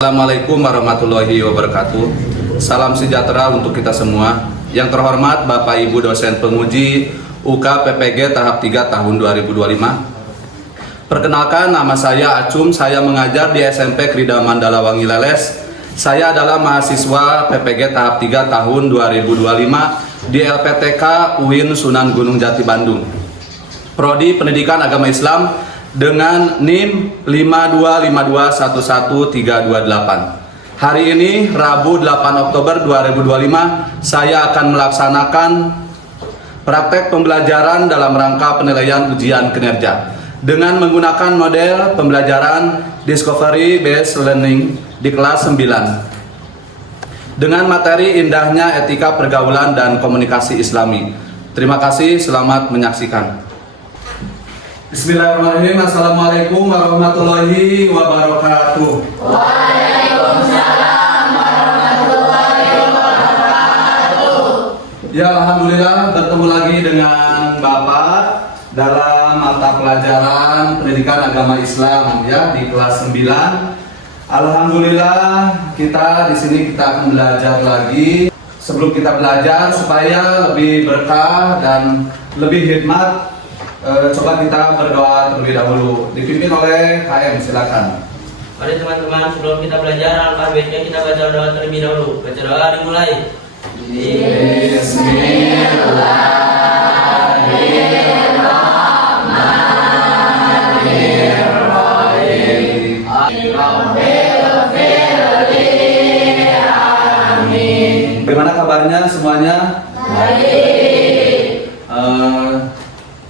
Assalamualaikum warahmatullahi wabarakatuh. Salam sejahtera untuk kita semua. Yang terhormat Bapak Ibu dosen penguji UK PPG tahap 3 tahun 2025. Perkenalkan, nama saya Acum, saya mengajar di SMP Krida Mandala Wangi Leles. Saya adalah mahasiswa PPG tahap 3 tahun 2025 di LPTK UIN Sunan Gunung Jati Bandung. Prodi Pendidikan Agama Islam dengan NIM 525211328. Hari ini Rabu 8 Oktober 2025 saya akan melaksanakan praktek pembelajaran dalam rangka penilaian ujian kinerja dengan menggunakan model pembelajaran Discovery Based Learning di kelas 9 dengan materi indahnya etika pergaulan dan komunikasi Islami. Terima kasih, selamat menyaksikan. Bismillahirrahmanirrahim. Assalamualaikum warahmatullahi wabarakatuh. Waalaikumsalam warahmatullahi wabarakatuh. Ya, alhamdulillah bertemu lagi dengan Bapak dalam mata pelajaran Pendidikan Agama Islam ya di kelas 9. Alhamdulillah kita di sini kita akan belajar lagi. Sebelum kita belajar supaya lebih berkah dan lebih hikmat, coba kita berdoa terlebih dahulu, dipimpin oleh KM, silakan. Mari teman-teman, sebelum kita belajar alfabetnya kita baca doa terlebih dahulu. Baca doa dimulai. Bismillahirrahmanirrahim. Bagaimana kabarnya semuanya? Baik.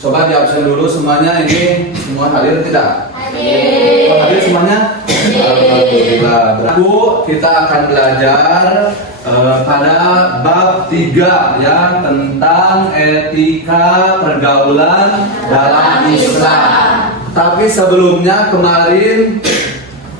Coba di absen dulu semuanya, ini semua hadir tidak? Hadir. Oh, hadir semuanya? Alhamdulillah. Berarti kita akan belajar pada bab 3 ya, tentang etika pergaulan dalam Islam. Tapi sebelumnya kemarin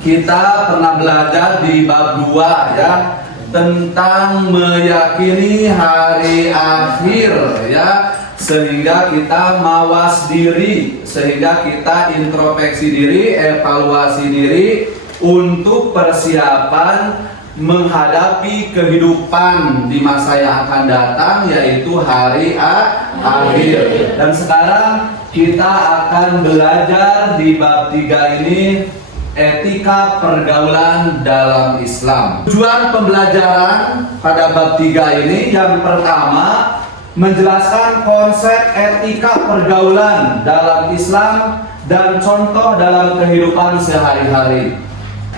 kita pernah belajar di bab 2 ya, tentang meyakini hari akhir ya, sehingga kita mawas diri, sehingga kita introspeksi diri, evaluasi diri untuk persiapan menghadapi kehidupan di masa yang akan datang, yaitu hari akhir. Dan sekarang kita akan belajar di bab 3 ini etika pergaulan dalam Islam. Tujuan pembelajaran pada bab 3 ini yang pertama menjelaskan konsep etika pergaulan dalam Islam dan contoh dalam kehidupan sehari-hari.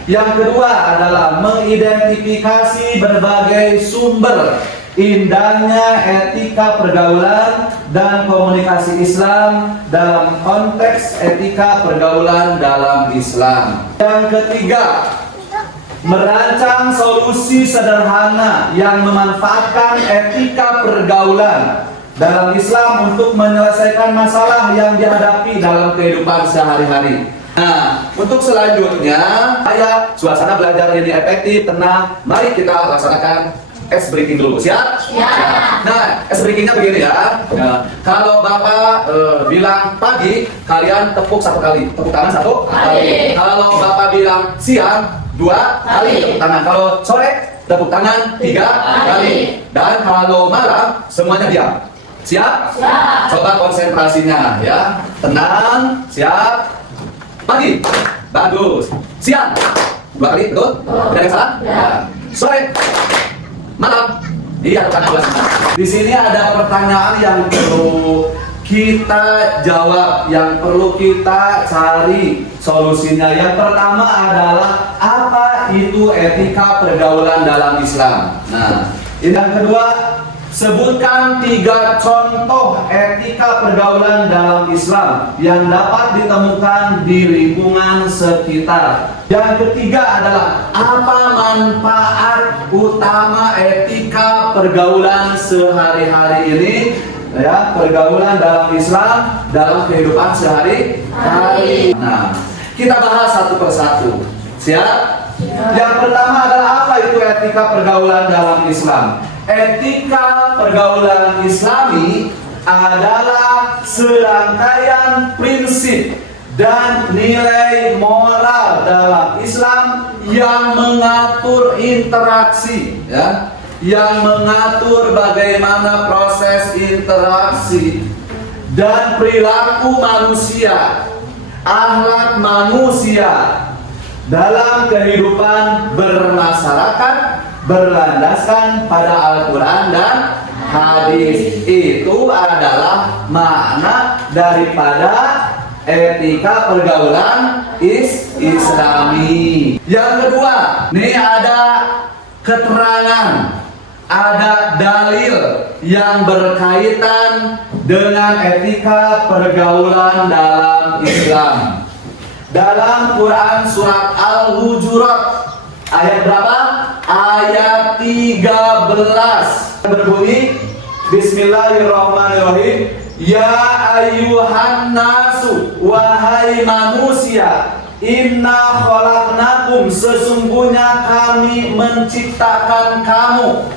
Yang kedua adalah mengidentifikasi berbagai sumber indahnya etika pergaulan dan komunikasi Islam dalam konteks etika pergaulan dalam Islam. Yang ketiga, merancang solusi sederhana yang memanfaatkan etika pergaulan dalam Islam untuk menyelesaikan masalah yang dihadapi dalam kehidupan sehari-hari. Nah, untuk selanjutnya, suasana belajar ini efektif, tenang. Mari kita laksanakan ice breaking dulu. Siap? Siap. Nah, ice breakingnya begini ya. Kalau Bapak bilang pagi, kalian tepuk 1 kali. Tepuk tangan 1 kali. Kalau Bapak bilang siang, 2 kali tepuk tangan. Kalau sore, tepuk tangan 3 kali. Dan kalau malam, semuanya diam. Siap? Siap. Coba konsentrasinya ya. Tenang, siap. Pagi, bagus. Siang, 2 kali, betul? Tidak ada yang salah? Ya. Sore, malam, iya, di sini ada pertanyaan yang perlu kita jawab, yang perlu kita cari solusinya. Yang pertama adalah apa itu etika pergaulan dalam Islam. Nah, yang kedua, sebutkan 3 contoh etika pergaulan dalam Islam yang dapat ditemukan di lingkungan sekitar. Yang ketiga adalah apa manfaat utama etika pergaulan sehari-hari ini ya, pergaulan dalam Islam dalam kehidupan sehari-hari. Nah, kita bahas satu persatu. Siap? Yang pertama adalah apa itu etika pergaulan dalam Islam? Etika pergaulan Islami adalah serangkaian prinsip dan nilai moral dalam Islam yang mengatur interaksi, ya, yang mengatur bagaimana proses interaksi dan perilaku manusia, akhlak manusia dalam kehidupan bermasyarakat berlandaskan pada Al-Quran dan hadis. Itu adalah makna daripada etika pergaulan Islami. Yang kedua, nih ada keterangan, ada dalil yang berkaitan dengan etika pergaulan dalam Islam. Dalam Quran surat Al-Hujurat ayat berapa? Ayat 13 berbunyi, Bismillahirrahmanirrahim. Ya ayyuhan nasu, wahai manusia, inna khalaqnakum, sesungguhnya kami menciptakan kamu,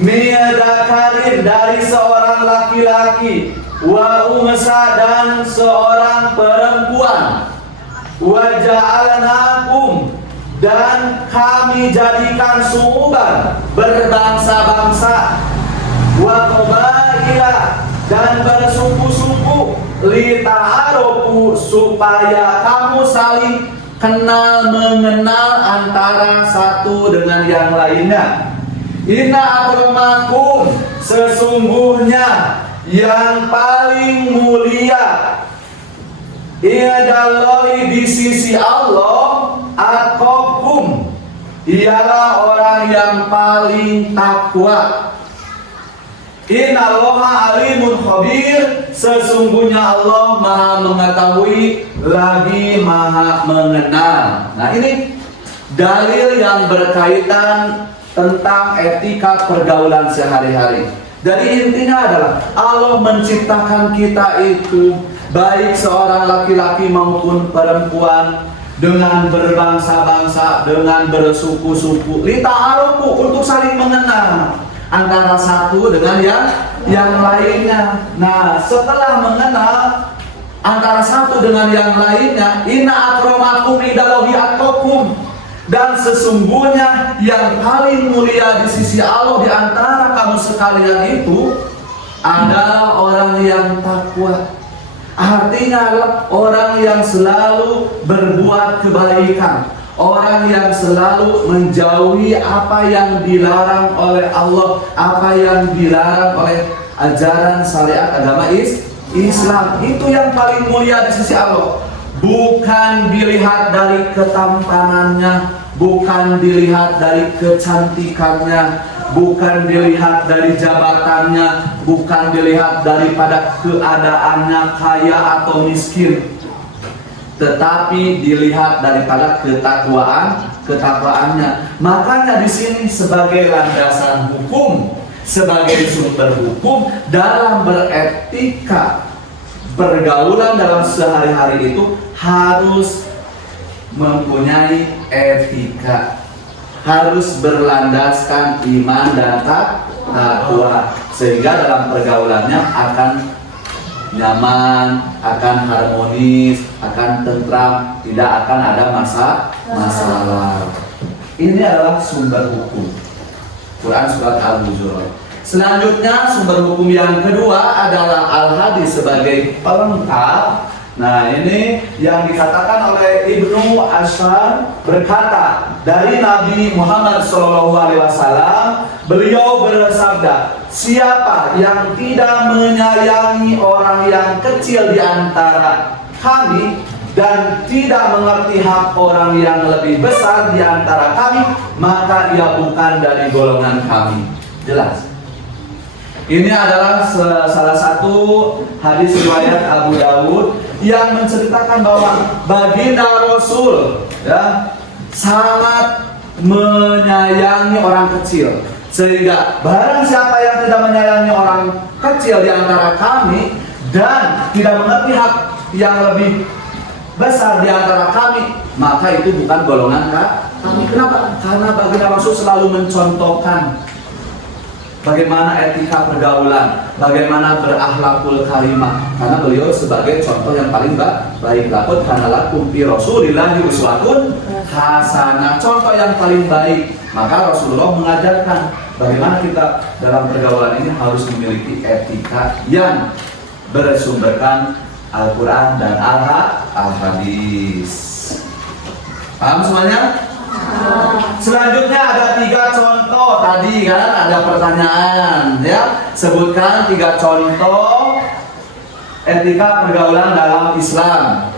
mi'dakarin, dari seorang laki-laki, wa unsa, dan seorang perempuan, wa ja'alnakum, dan kami jadikan su'uban, berbangsa-bangsa, wa qabaila, dan bersuku-suku, lita'arofu, supaya kamu saling kenal mengenal antara satu dengan yang lainnya. Inna akramakum, sesungguhnya yang paling mulia indallahi, di sisi Allah, atqakum, ialah orang yang paling takwa. Innallaha alimun khabir, sesungguhnya Allah maha mengetahui lagi maha mengenal. Nah, ini dalil yang berkaitan tentang etika pergaulan sehari-hari. Jadi intinya adalah Allah menciptakan kita itu, baik seorang laki-laki maupun perempuan, dengan berbangsa-bangsa, dengan bersuku-suku, lita'arufu, untuk saling mengenal antara satu dengan yang lainnya. Nah, setelah mengenal antara satu dengan yang lainnya, inna akramakum indallahi atqakum, dan sesungguhnya yang paling mulia di sisi Allah di antara kamu sekalian itu adalah orang yang takwa. Artinya adalah orang yang selalu berbuat kebaikan, orang yang selalu menjauhi apa yang dilarang oleh Allah, apa yang dilarang oleh ajaran syariat agama Islam. Itu yang paling mulia di sisi Allah. Bukan dilihat dari ketampanannya, bukan dilihat dari kecantikannya, bukan dilihat dari jabatannya, bukan dilihat daripada keadaannya kaya atau miskin, tetapi dilihat daripada ketakwaannya. Makanya di sini sebagai landasan hukum, sebagai sumber hukum dalam beretika pergaulan dalam sehari-hari itu harus mempunyai etika, harus berlandaskan iman dan takwa, sehingga dalam pergaulannya akan nyaman, akan harmonis, akan tentram, tidak akan ada masalah. Ini adalah sumber hukum Quran surat Al-Hujurat. Selanjutnya sumber hukum yang kedua adalah Al-Hadis sebagai pelengkap. Nah, ini yang dikatakan oleh Ibnu Ashar, berkata dari Nabi Muhammad SAW, beliau bersabda, siapa yang tidak menyayangi orang yang kecil di antara kami dan tidak mengerti hak orang yang lebih besar di antara kami, maka ia bukan dari golongan kami. Jelas. Ini adalah salah satu hadis riwayat Abu Dawud yang menceritakan bahwa baginda Rasul sangat menyayangi orang kecil, sehingga barang siapa yang tidak menyayangi orang kecil di antara kami dan tidak mengerti hak yang lebih besar di antara kami, maka itu bukan golongan kami. Kenapa? Karena baginda Rasul selalu mencontohkan bagaimana etika pergaulan, bagaimana berakhlakul karimah. Karena beliau sebagai contoh yang paling baik. Laqad kana lakum fi Rasulillahi uswatun hasanah, contoh yang paling baik. Maka Rasulullah mengajarkan bagaimana kita dalam pergaulan ini harus memiliki etika yang bersumberkan Al-Quran dan Al-Hadis. Paham semuanya? Selanjutnya ada 3 contoh. Tadi kan ada pertanyaan, ya. Sebutkan 3 contoh etika pergaulan dalam Islam.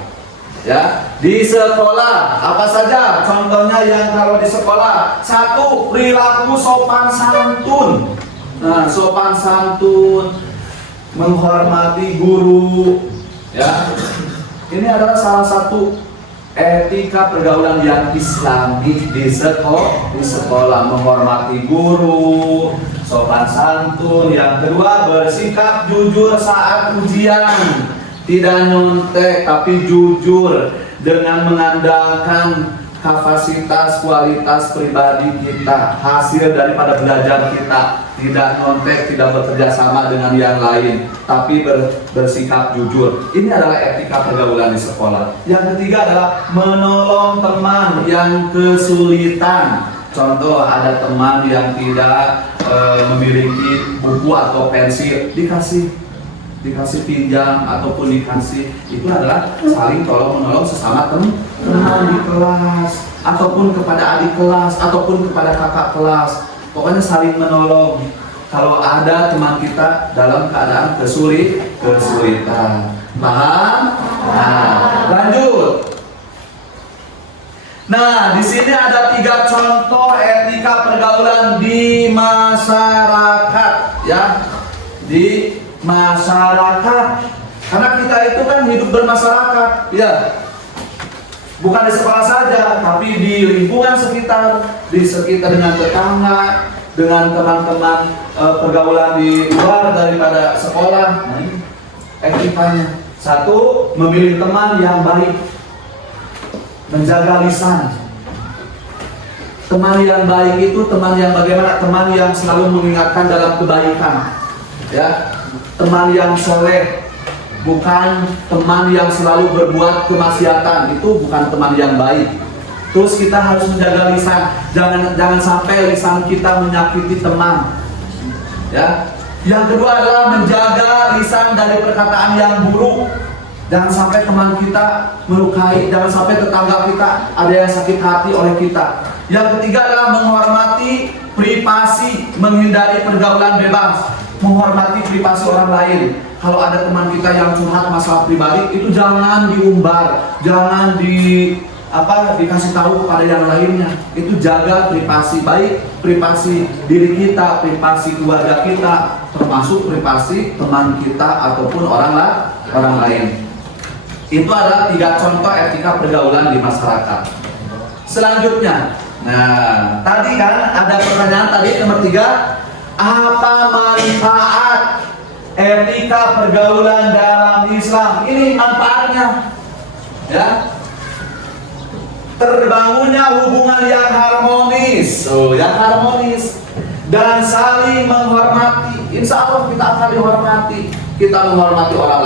Ya, di sekolah apa saja contohnya yang kalau di sekolah? 1. Perilaku sopan santun. Nah, sopan santun, menghormati guru. Ya, ini adalah salah satu etika pergaulan yang Islami di sekolah, menghormati guru, sopan santun. Yang kedua, bersikap jujur saat ujian, tidak nyontek tapi jujur dengan mengandalkan kapasitas kualitas pribadi kita, hasil daripada belajar kita, tidak nyontek, tidak bekerja sama dengan yang lain, tapi bersikap jujur. Ini adalah etika pergaulan di sekolah. Yang ketiga adalah menolong teman yang kesulitan. Contoh, ada teman yang tidak memiliki buku atau pensil, dikasih pinjam ataupun dikasih, itu adalah saling tolong menolong sesama teman di kelas, ataupun kepada adik kelas, ataupun kepada kakak kelas. Pokoknya saling menolong kalau ada teman kita dalam keadaan kesulitan. Paham? Nah, lanjut. Nah, di sini ada 3 contoh etika pergaulan di masyarakat, ya. Di masyarakat, karena kita itu kan hidup bermasyarakat, ya, bukan di sekolah saja, tapi di lingkungan sekitar, dengan tetangga, dengan teman-teman pergaulan di luar daripada sekolah. Nah, ini etikanya. 1. Memilih teman yang baik, menjaga lisan. Teman yang baik itu teman yang bagaimana? Teman yang selalu mengingatkan dalam kebaikan, ya. Teman yang soleh, bukan teman yang selalu berbuat kemaksiatan. Itu bukan teman yang baik. Terus kita harus menjaga lisan, jangan sampai lisan kita menyakiti teman, ya. Yang kedua adalah menjaga lisan dari perkataan yang buruk. Jangan sampai teman kita melukai, jangan sampai tetangga kita ada yang sakit hati oleh kita. Yang ketiga adalah menghormati privasi, menghindari pergaulan bebas. Menghormati privasi orang lain. Kalau ada teman kita yang curhat masalah pribadi, itu jangan diumbar, jangan dikasih tahu kepada yang lainnya. Itu jaga privasi, baik privasi diri kita, privasi keluarga kita, termasuk privasi teman kita ataupun orang lain. Itu adalah 3 contoh etika pergaulan di masyarakat. Selanjutnya, nah tadi kan ada pertanyaan tadi nomor 3. Apa manfaat etika pergaulan dalam Islam? Ini manfaatnya, ya. Terbangunnya hubungan yang harmonis, dan saling menghormati. Insya Allah kita akan dihormati. Kita menghormati orang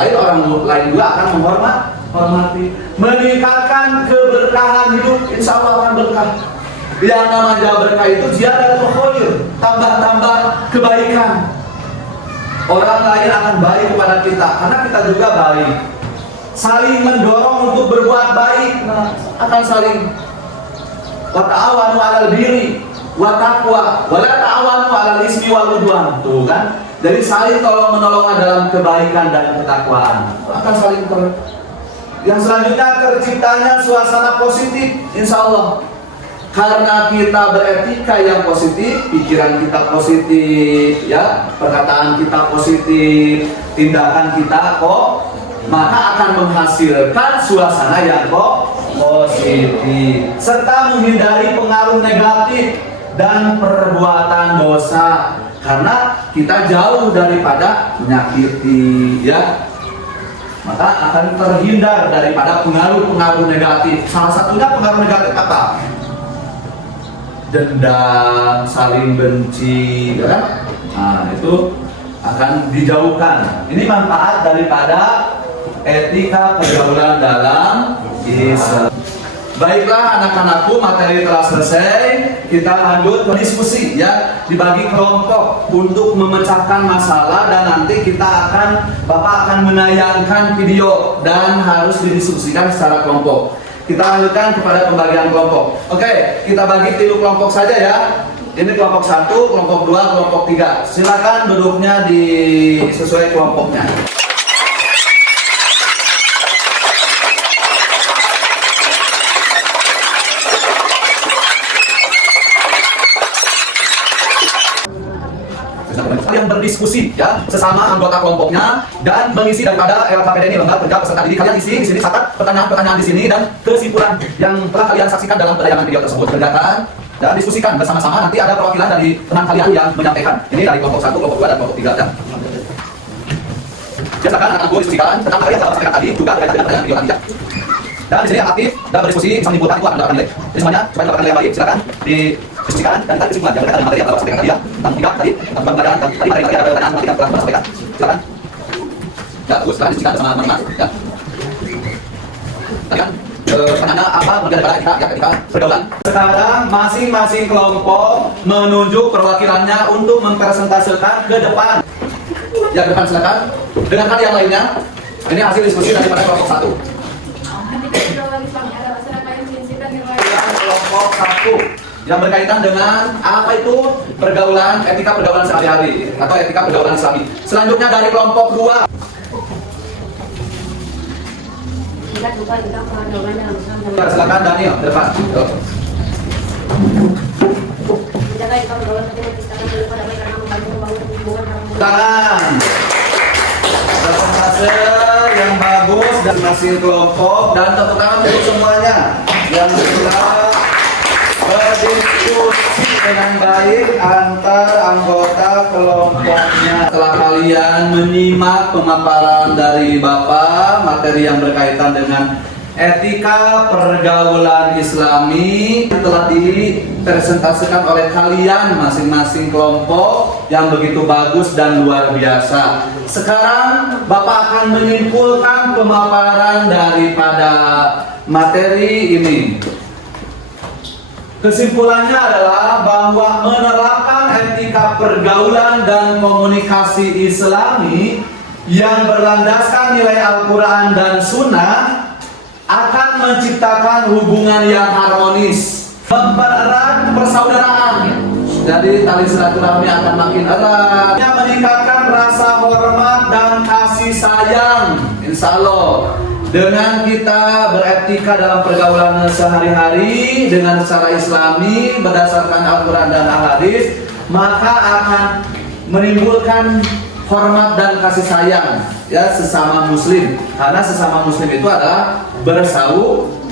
lain juga akan menghormati. Meningkatkan keberkahan hidup, insya Allah akan berkah. Yang namanya berkah itu ziyadatul khair, tambah kebaikan. Orang lain akan baik kepada kita karena kita juga baik. Saling mendorong untuk berbuat baik, nah, akan saling. Wa ta'awanu 'alal birri wa taqwa wa la ta'awanu 'alal ismi wal 'udwan. Tuh kan? Jadi saling tolong menolong dalam kebaikan dan ketakwaan. Akan saling Yang selanjutnya terciptanya suasana positif, insya Allah. Karena kita beretika yang positif, pikiran kita positif, ya, perkataan kita positif, tindakan kita maka akan menghasilkan suasana yang positif, serta menghindari pengaruh negatif dan perbuatan dosa, karena kita jauh daripada menyakiti, ya. Maka akan terhindar daripada pengaruh-pengaruh negatif. Salah satunya pengaruh negatif apa? Dendam, saling benci, ya kan? Nah, itu akan dijauhkan. Ini manfaat daripada etika pergaulan dalam Islam. Baiklah anak-anakku, materi telah selesai. Kita lanjut ke diskusi ya, dibagi kelompok untuk memecahkan masalah dan nanti Bapak akan menayangkan video dan harus didiskusikan secara kelompok. Kita lanjutkan kepada pembagian kelompok. Oke, kita bagi 3 kelompok saja ya. Ini kelompok 1, kelompok 2, kelompok 3. Silakan duduknya sesuai kelompoknya. Kalian berdiskusi ya sesama anggota kelompoknya dan mengisi daripada LKPD ini, lembar kerja peserta didik. Kalian isi di sini, catat pertanyaan-pertanyaan di sini dan kesimpulan yang telah kalian saksikan dalam tayangan video tersebut. Kerjakan dan diskusikan bersama-sama. Nanti ada perwakilan dari teman kalian yang menyampaikan. Ini dari kelompok 1, kelompok 2, dan kelompok 3 ya. Biasakan anak-anakku diskusikan tentang kalian telah sampaikan tadi juga dengan pertanyaan video tadi ya. Dan di sini yang aktif dan berdiskusi bisa menyimpulkan itu akan mendapatkan nilai. Jadi semuanya supaya mendapatkan nilai yang baik, silakan didiskusikan dan tadi kesimpulan yang berkaitan dengan materi yang telah sampaikan tadi ya. Tentang 3 tadi, tentang pembelajaran tadi materi ada pertanyaan nanti yang telah sampaikan. Silakan. Ya, bagus, silakan didiskusikan bersama teman-teman ya. Tadi kan pertanyaannya apa kemudian daripada etika pergaulan. Sekarang masing-masing kelompok menunjuk perwakilannya untuk mempresentasikan ke depan. Ya, ke depan silakan. Dengarkan yang lainnya. Ini hasil diskusi daripada kelompok 1. Kelompok 1 yang berkaitan dengan apa itu etika pergaulan sehari-hari atau etika pergaulan Islami. Selanjutnya dari kelompok 2. Silakan Daniel, ke depan. Tangan. Presentase yang bagus dan masing kelompok dan tepuk tangan untuk semuanya yang sudah berdiskusi dengan baik antar anggota kelompoknya. Setelah kalian menyimak pemaparan dari Bapak, materi yang berkaitan dengan etika pergaulan Islami telah dipresentasikan oleh kalian masing-masing kelompok yang begitu bagus dan luar biasa. Sekarang Bapak akan menyimpulkan pemaparan daripada materi ini. Kesimpulannya adalah bahwa menerapkan etika pergaulan dan komunikasi Islami yang berlandaskan nilai Al-Quran dan Sunnah akan menciptakan hubungan yang harmonis, mempererat persaudaraan. Jadi tali silaturahmi akan makin erat, meningkatkan rasa hormat dan kasih sayang. Insya Allah dengan kita beretika dalam pergaulan sehari-hari dengan secara Islami berdasarkan Al-Quran dan Al-Hadis, maka akan menimbulkan hormat dan kasih sayang ya sesama muslim, karena sesama muslim itu adalah bersaudara.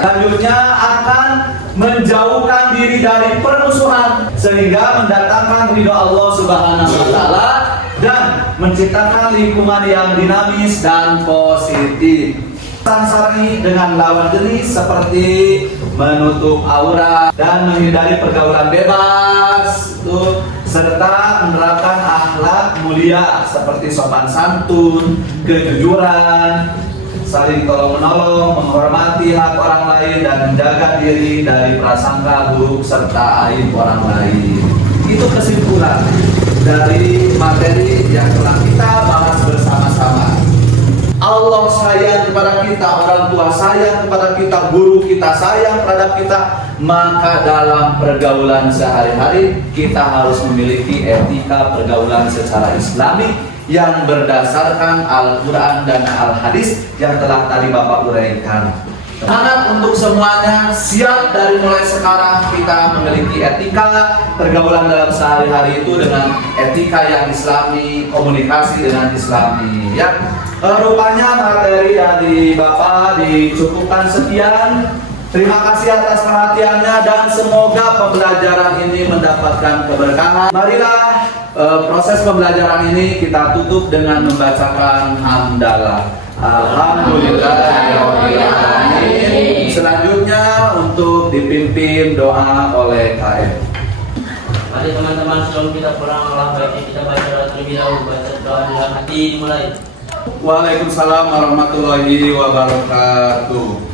Selanjutnya akan menjauhkan diri dari permusuhan sehingga mendatangkan ridho Allah Subhanahu wa taala dan menciptakan lingkungan yang dinamis dan positif. Syar'i dengan lawan jenis seperti menutup aurat dan menghindari pergaulan bebas serta menerapkan akhlak mulia seperti sopan santun, kejujuran, saling tolong-menolong, menghormati hak orang lain dan menjaga diri dari prasangka buruk serta aib orang lain. Itu kesimpulan dari materi yang telah kita bahas bersama-sama. Allah sayang kepada kita, orang tua sayang kepada kita, guru kita sayang terhadap kita, maka dalam pergaulan sehari-hari kita harus memiliki etika pergaulan secara Islami yang berdasarkan Al-Quran dan Al-Hadis yang telah tadi Bapak uraikan. Semangat untuk semuanya, siap dari mulai sekarang kita memiliki etika pergaulan dalam sehari-hari itu dengan etika yang Islami, komunikasi dengan Islami ya. Rupanya materi dari Bapak dicukupkan sekian. Terima kasih atas perhatiannya dan semoga pembelajaran ini mendapatkan keberkahan. Marilah proses pembelajaran ini kita tutup dengan membacakan hamdalah. Alhamdulillahirabbil alamin. Selanjutnya untuk dipimpin doa oleh KM. Mari teman-teman sebelum kita pulang Allah baiknya kita baca doa terlebih dahulu. Baca doa dalam hati dimulai. Waalaikumsalam warahmatullahi wabarakatuh.